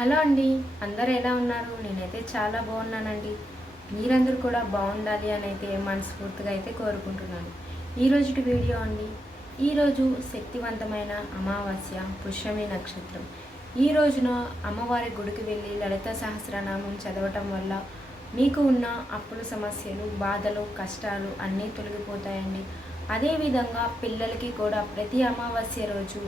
Hello అండి, అందరూ ఎలా ఉన్నారు? నేనైతే చాలా బాగున్నానండి. మీరందరూ కూడా బాగుండాలి అని అయితే మనస్ఫూర్తిగా అయితే కోరుకుంటున్నాను. ఈరోజుటి వీడియో అండి. ఈరోజు శక్తివంతమైన అమావాస్య, పుష్యమి నక్షత్రం. ఈ రోజున అమ్మవారి గుడికి వెళ్ళి లలిత సహస్రనామం చదవటం వల్ల మీకు ఉన్న అప్పుల సమస్యలు, బాధలు, కష్టాలు అన్నీ తొలగిపోతాయండి. అదేవిధంగా పిల్లలకి కూడా ప్రతి అమావాస్య రోజు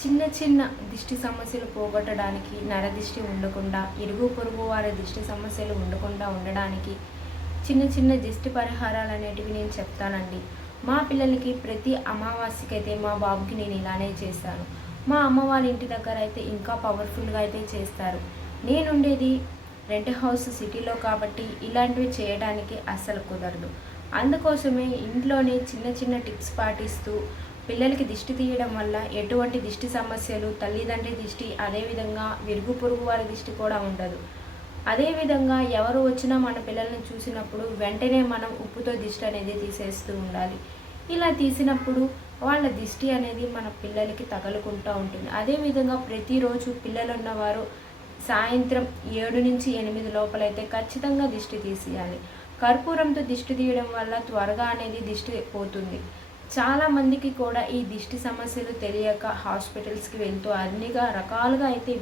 చిన్న చిన్న దిష్టి సమస్యలు పోగొట్టడానికి, నరదిష్టి ఉండకుండా, ఇరుగు పొరుగు వారి దిష్టి సమస్యలు ఉండకుండా ఉండడానికి చిన్న చిన్న దిష్టి పరిహారాలు అనేటివి నేను చెప్తానండి. మా పిల్లలకి ప్రతి అమావాస్యకైతే మా బాబుకి నేను ఇలానే చేశాను. మా అమ్మ వాళ్ళ ఇంటి దగ్గర అయితే ఇంకా పవర్ఫుల్గా అయితే చేస్తారు. నేనుండేది రెంట్ హౌస్ సిటీలో కాబట్టి ఇలాంటివి చేయడానికి అస్సలు కుదరదు. అందుకోసమే ఇంట్లోనే చిన్న చిన్న టిప్స్ పాటిస్తూ పిల్లలకి దిష్టి తీయడం వల్ల ఎటువంటి దిష్టి సమస్యలు, తల్లిదండ్రి దిష్టి, అదేవిధంగా విరుగు పొరుగు వారి దిష్టి కూడా ఉండదు. అదేవిధంగా ఎవరు వచ్చినా మన పిల్లల్ని చూసినప్పుడు వెంటనే మనం ఉప్పుతో దిష్టి అనేది తీసేస్తూ ఉండాలి. ఇలా తీసినప్పుడు వాళ్ళ దిష్టి అనేది మన పిల్లలకి తగలుకుంటూ ఉంటుంది. అదేవిధంగా ప్రతిరోజు పిల్లలు ఉన్నవారు సాయంత్రం 7 నుంచి 8 లోపలైతే ఖచ్చితంగా దిష్టి తీసేయాలి. కర్పూరంతో దిష్టి తీయడం వల్ల త్వరగా అనేది దిష్టి పోతుంది. చాలామందికి కూడా ఈ దిష్టి సమస్యలు తెలియక హాస్పిటల్స్కి వెళ్తూ అన్ని రకాలుగా అయితే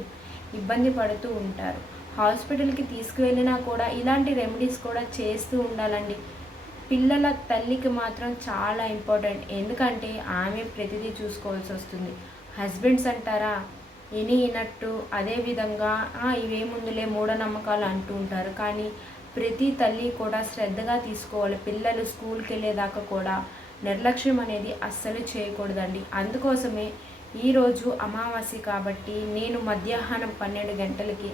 ఇబ్బంది పడుతూ ఉంటారు. హాస్పిటల్కి తీసుకువెళ్ళినా కూడా ఇలాంటి రెమెడీస్ కూడా చేస్తూ ఉండాలండి. పిల్లల తల్లికి మాత్రం చాలా ఇంపార్టెంట్. ఎందుకంటే ఆమె ప్రతిదీ చూసుకోవాల్సి వస్తుంది. హస్బెండ్స్ అంటారా వినట్టు, అదేవిధంగా ఇవేముందులే మూఢనమ్మకాలు అంటూ ఉంటారు. కానీ ప్రతి తల్లి కూడా శ్రద్ధగా తీసుకోవాలి. పిల్లలు స్కూల్కి వెళ్ళేదాకా కూడా నిర్లక్ష్యం అనేది అస్సలు చేయకూడదండి. అందుకోసమే ఈరోజు అమావాస్య కాబట్టి నేను మధ్యాహ్నం 12 గంటలకి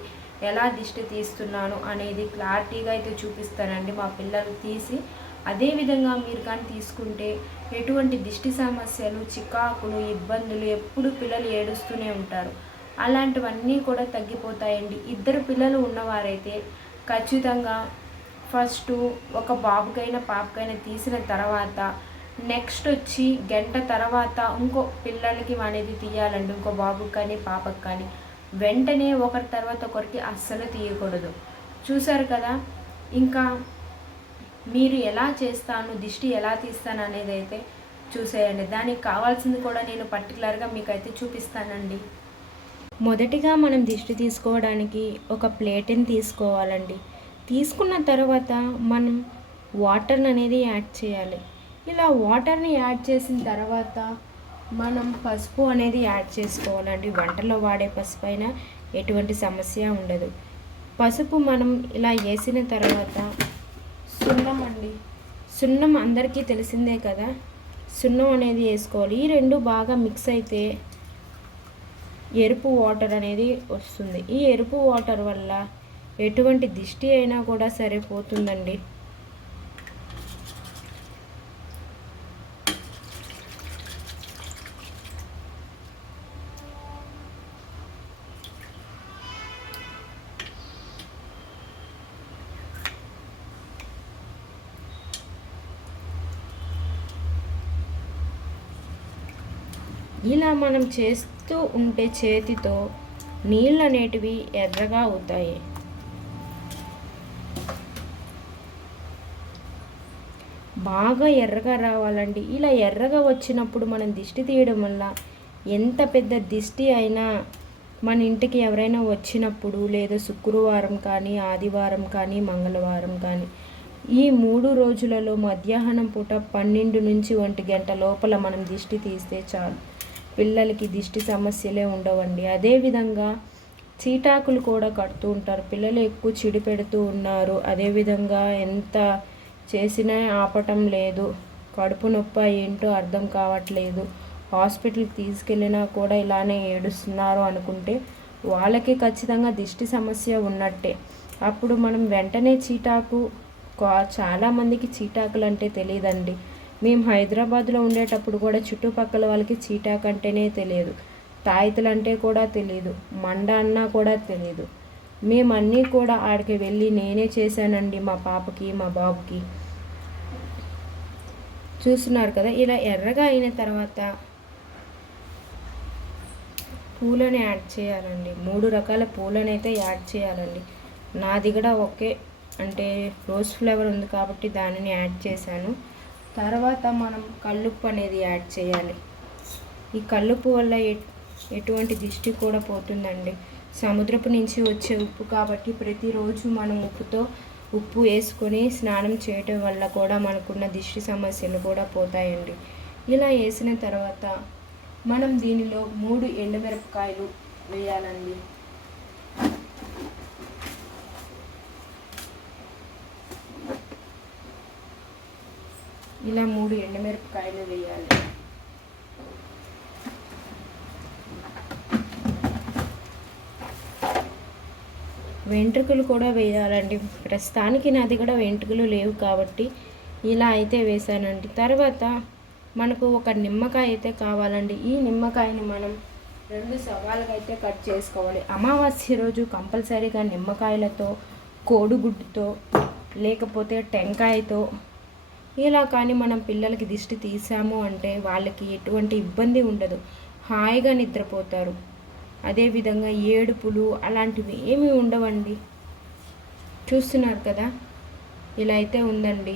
ఎలా దిష్టి తీస్తున్నాను అనేది క్లారిటీగా అయితే చూపిస్తానండి మా పిల్లలు తీసి. అదేవిధంగా మీరు కానీ తీసుకుంటే ఎటువంటి దిష్టి సమస్యలు, చికాకులు, ఇబ్బందులు, ఎప్పుడు పిల్లలు ఏడుస్తూనే ఉంటారు, అలాంటివన్నీ కూడా తగ్గిపోతాయండి. 2 పిల్లలు ఉన్నవారైతే ఖచ్చితంగా ఫస్ట్ ఒక బాబుకైనా పాపకైనా తీసిన తర్వాత నెక్స్ట్ వచ్చి గంట తర్వాత ఇంకో పిల్లలకి అనేది తీయాలండి. ఇంకో బాబుకి కానీ పాపకి కానీ వెంటనే ఒకరి తర్వాత ఒకరికి అస్సలు తీయకూడదు. చూసారు కదా. ఇంకా మీరు ఎలా చేస్తాను, దిష్టి ఎలా తీస్తాను అనేది అయితే చూసేయండి. దానికి కావాల్సింది కూడా నేను పర్టికులర్గా మీకైతే చూపిస్తానండి. మొదటిగా మనం దిష్టి తీసుకోవడానికి ఒక ప్లేట్ని తీసుకోవాలండి. తీసుకున్న తర్వాత మనం వాటర్ అనేది యాడ్ చేయాలి. ఇలా వాటర్ని యాడ్ చేసిన తర్వాత మనం పసుపు అనేది యాడ్ చేసుకోవాలండి. వంటలో వాడే పసుపు అయినా ఎటువంటి సమస్య ఉండదు. పసుపు మనం ఇలా వేసిన తర్వాత సున్నం అండి. సున్నం అందరికీ తెలిసిందే కదా. సున్నం అనేది వేసుకోవాలి. ఈ రెండు బాగా మిక్స్ అయితే ఎరుపు వాటర్ అనేది వస్తుంది. ఈ ఎరుపు వాటర్ వల్ల ఎటువంటి దిష్టి అయినా కూడా సరిపోతుందండి. ఇలా మనం చేస్తూ ఉంటే చేతితో నీళ్ళు అనేటివి ఎర్రగా అవుతాయి. బాగా ఎర్రగా రావాలండి. ఇలా ఎర్రగా వచ్చినప్పుడు మనం దిష్టి తీయడం వల్ల ఎంత పెద్ద దిష్టి అయినా మన ఇంటికి ఎవరైనా వచ్చినప్పుడు, లేదా శుక్రవారం కానీ, ఆదివారం కానీ, మంగళవారం కానీ, ఈ 3 రోజులలో మధ్యాహ్నం పూట 12 నుంచి 1 గంట లోపల మనం దిష్టి తీస్తే చాలు, పిల్లలకి దిష్టి సమస్యలే ఉండవండి. అదేవిధంగా చీటాకులు కూడా కడుతూ ఉంటారు. పిల్లలు ఎక్కువ చిడి పెడుతూ ఉన్నారు. అదేవిధంగా ఎంత చేసినా ఆపటం లేదు. కడుపు నొప్పి ఏంటో అర్థం కావట్లేదు. హాస్పిటల్కి తీసుకెళ్ళినా కూడా ఇలానే ఏడుస్తున్నారు అనుకుంటే వాళ్ళకి ఖచ్చితంగా దిష్టి సమస్య ఉన్నట్టే. అప్పుడు మనం వెంటనే చీటాకు, చాలామందికి చీటాకులు అంటే తెలియదండి. మేము హైదరాబాద్లో ఉండేటప్పుడు కూడా చుట్టుపక్కల వాళ్ళకి చీటాకు అంటేనే తెలియదు, తాయితలు అంటే కూడా తెలియదు, మండ అన్నా కూడా తెలియదు. మేమన్నీ కూడా ఆడికి వెళ్ళి నేనే చేశానండి మా పాపకి, మా బాబుకి. చూస్తున్నారు కదా. ఇలా ఎర్రగా అయిన తర్వాత పూలను యాడ్ చేయాలండి. 3 రకాల పూలను అయితే యాడ్ చేయాలండి. నాది కూడా ఒకే అంటే రోజ్ ఫ్లేవర్ ఉంది కాబట్టి దానిని యాడ్ చేశాను. తర్వాత మనం కల్లుప్పు అనేది యాడ్ చేయాలి. ఈ కల్లుప్పు వల్ల ఎటువంటి దిష్టి కూడా పోతుందండి. సముద్రపు నుంచి వచ్చే ఉప్పు కాబట్టి ప్రతిరోజు మనం ఉప్పు వేసుకొని స్నానం చేయటం వల్ల కూడా మనకున్న దిష్టి సమస్యలు కూడా పోతాయండి. ఇలా వేసిన తర్వాత మనం దీనిలో 3 ఎండుమిరపకాయలు వేయాలండి. ఇలా 3 ఎండుమిరపకాయలు వేయాలి. వెంట్రుకలు కూడా వేయాలండి. ప్రస్తుతానికి నాది కూడా వెంట్రుకలు లేవు కాబట్టి ఇలా అయితే వేసానండి. తర్వాత మనకు ఒక నిమ్మకాయ అయితే కావాలండి. ఈ నిమ్మకాయని మనం 2 సవాలుగా అయితే కట్ చేసుకోవాలి. అమావాస్య రోజు కంపల్సరీగా నిమ్మకాయలతో, కోడిగుడ్డుతో, లేకపోతే టెంకాయతో ఇలా కానీ మనం పిల్లలకి దిష్టి తీసాము అంటే వాళ్ళకి ఎటువంటి ఇబ్బంది ఉండదు, హాయిగా నిద్రపోతారు. అదేవిధంగా ఏడుపులు అలాంటివి ఏమీ ఉండవండి. చూస్తున్నారు కదా, ఇలా అయితే ఉందండి.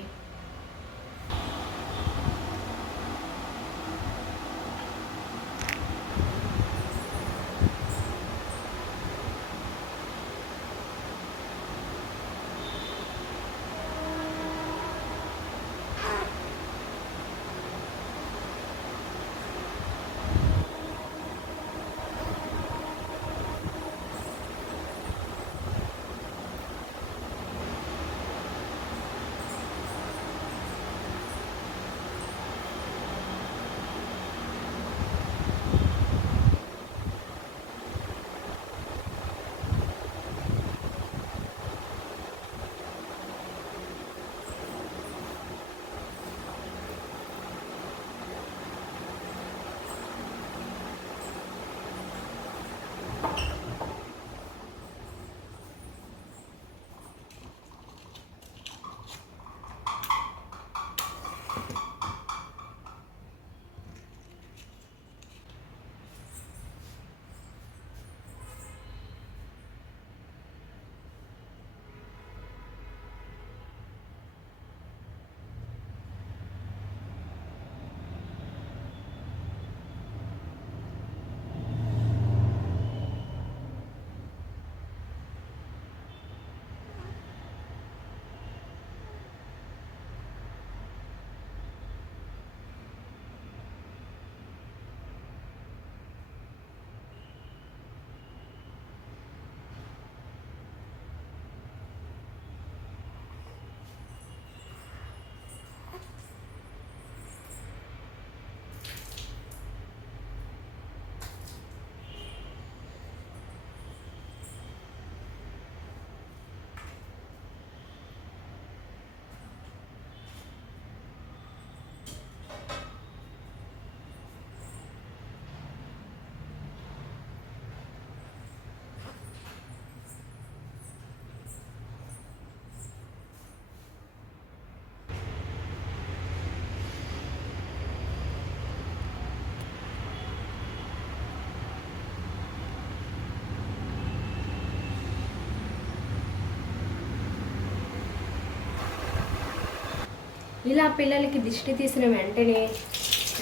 ఇలా పిల్లలకి దిష్టి తీసిన వెంటనే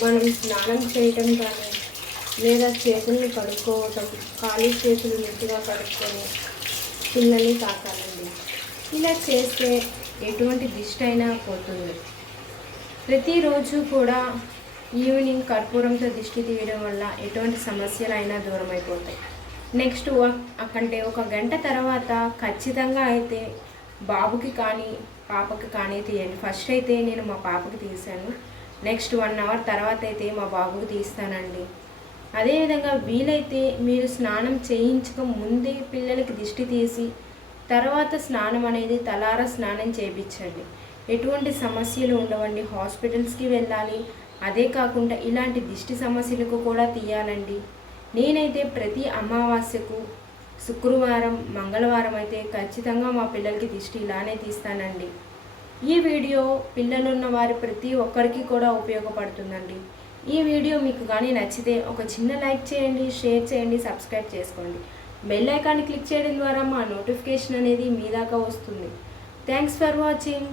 మనం స్నానం చేయటం కానీ లేదా చేతుల్ని కడుక్కోవటం, ఖాళీ చేతులు నీట్గా కడుక్కొని పిల్లల్ని తాకాలండి. ఇలా చేస్తే ఎటువంటి దిష్టి అయినా పోతుంది. ప్రతిరోజు కూడా ఈవినింగ్ కర్పూరంతో దిష్టి తీయడం వల్ల ఎటువంటి సమస్యలైనా దూరం అయిపోతాయి. నెక్స్ట్ అక్కడే 1 గంట తర్వాత ఖచ్చితంగా అయితే బాబుకి కానీ పాపకి కానీ తీయండి. ఫస్ట్ అయితే నేను మా పాపకి తీసాను. నెక్స్ట్ 1 అవర్ తర్వాత అయితే మా బాబుకి తీస్తానండి. అదేవిధంగా వీలైతే మీరు స్నానం చేయించక ముందే పిల్లలకి దిష్టి తీసి తర్వాత స్నానం అనేది తలారా స్నానం చేయించండి. ఎటువంటి సమస్యలు ఉండవండి. హాస్పిటల్స్కి వెళ్ళాలి, అదే కాకుండా ఇలాంటి దిష్టి సమస్యలకు కూడా తీయాలండి. నేనైతే ప్రతి అమావాస్యకు శుక్రవారం, మంగళవారం అయితే ఖచ్చితంగా మా పిల్లలకి దిష్టి ఇలానే తీస్తానండి. ఈ వీడియో పిల్లలున్న వారి ప్రతి ఒక్కరికి కూడా ఉపయోగపడుతుందండి. ఈ వీడియో మీకు కానీ నచ్చితే ఒక చిన్న లైక్ చేయండి, షేర్ చేయండి, సబ్స్క్రైబ్ చేసుకోండి. బెల్ ఐకాన్ని క్లిక్ చేయడం ద్వారా మా నోటిఫికేషన్ అనేది మీ దాకా వస్తుంది. Thanks for watching.